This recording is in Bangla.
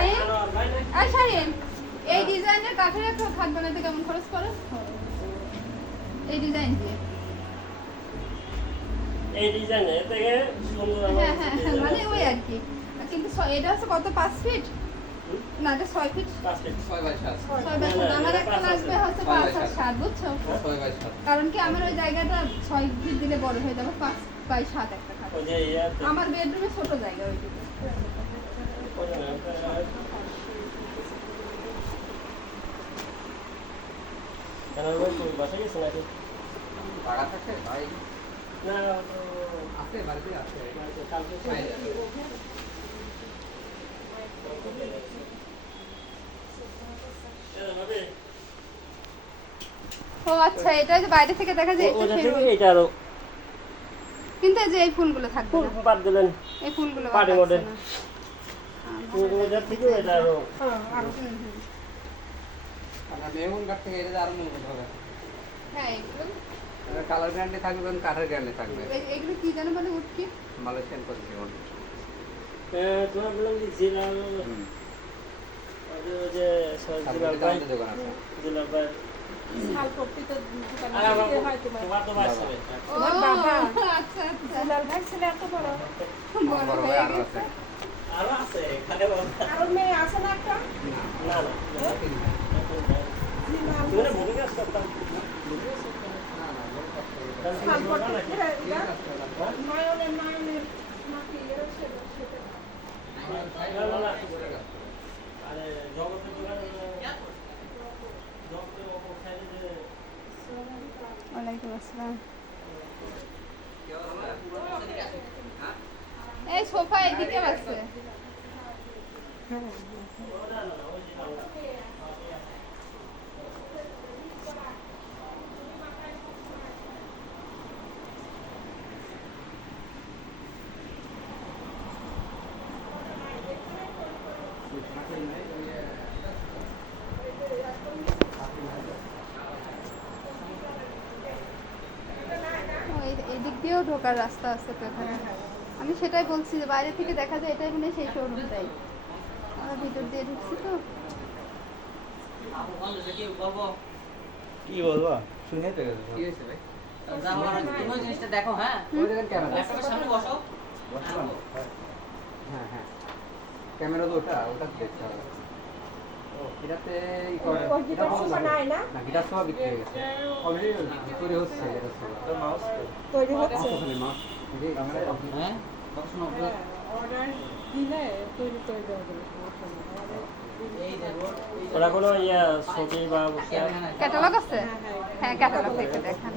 শাহিন আর শাহিন এই ডিজাইনের কাঠের একটা খাট বানাতে কেমন খরচ পড়ে এই ডিজাইন দিয়ে এই ডিজাইনে থেকে সুন্দর হ্যাঁ হ্যাঁ মানে ওই আর কি কিন্তু এটা হচ্ছে কত 5 ফিট না এটা 6 ফিট 5 ফিট 6 বাই 7 6 বাই 7 আমার একটা লাগবে হচ্ছে 5 আর 7 বুঝছো 6 বাই 7 কারণ কি আমার ওই জায়গাটা 6 ফিট দিলে বড় হয়ে যাবে 5 বাই 7 একটা খাট ওই যে ইয়াতে আমার বেডরুমে ছোট জায়গা ওইটুকু কেন ওই তো বাসা গেছে নাকি টাকা থাকে ভাই না আছে বাড়িতে আছে কালকে ও আচ্ছা এটা যে বাইরে থেকে দেখা যায় ওটা এটা থেকে সেরকম। এটা আরো কিন্তু এই যে এই ফুলগুলো থাকবে ফুল না বাদ দিলেন এই ফুলগুলো পার্টি বাদ মডেল। থাকছে না। ওটা থেকে এটা আরো হুম, হুম। আমরা মেহগুন কাঠ থেকে এটা আরো মজবুত হবে হ্যাঁ এগুলো এটা কালার গ্যারান্টি থাকবে এবং কাঠের গ্যারান্টি থাকবে এগুলো কি জানো বলে উঠ কি মালয়েশিয়ান কোয়ালিটি কোন তোমার বললাম যে জিলাল ওই যে জিলাল ভাই দোকান আছে জিলাল ভাই শাল পট্টি তো দোকানে আর আমার বিক্রি হয় তোমার। তোমার তো বাসা ও তোমার বাবা। আচ্ছা আচ্ছা দুলাল ভাই ছেলে এত বড়। বড় বড় হয়ে ভাই আরো গেছে। আছে আরো আছে এখানে আরো মেয়ে আছে না একটা? না না জিনাল তুমি ভুলে গেছ করতাম শাল পট্টি নয়নের নাকি এর সেটা। আরে জগতের দোকানে জগতের ওপর সাইডে যে ওয়ালাইকুম আসসালাম এই সোফা এদিকে আছে ও, এদিক দিয়েও ঢোকার রাস্তা আছে তো এখানে আমি সেটাই বলছি যে বাইরে থেকে দেখা যায় এটাই মনে হয় সেই শোরুমটাই আমরা ভিতর দিয়ে ঢুকছি তো কি বলবো শুনে তো গেছে কি হয়েছে ভাই তুমি জিনিসটা দেখো হ্যাঁ ওই দেখেন ক্যামেরা ল্যাপটপের সামনে বসো বসলাম হ্যাঁ হ্যাঁ ক্যামেরা তো ওটা দেখতে হবে এটাতে ওই গিটার সোফা নাই না? না গিটার সোফা বিক্রি হয়ে গেছে অলরেডি তৈরি হচ্ছে গিটার সোফা তো মাউস তৈরি হচ্ছে। মাস এই যে ক্যামেরা হ্যাঁ কত শোনো অর্ডার দিলে তৈরি করে দেওয়া যাবে। এই দেখো ওরা কোনো ইয়া ছবি বা ক্যাটালগ আছে হ্যাঁ ক্যাটালগ থেকে দেখান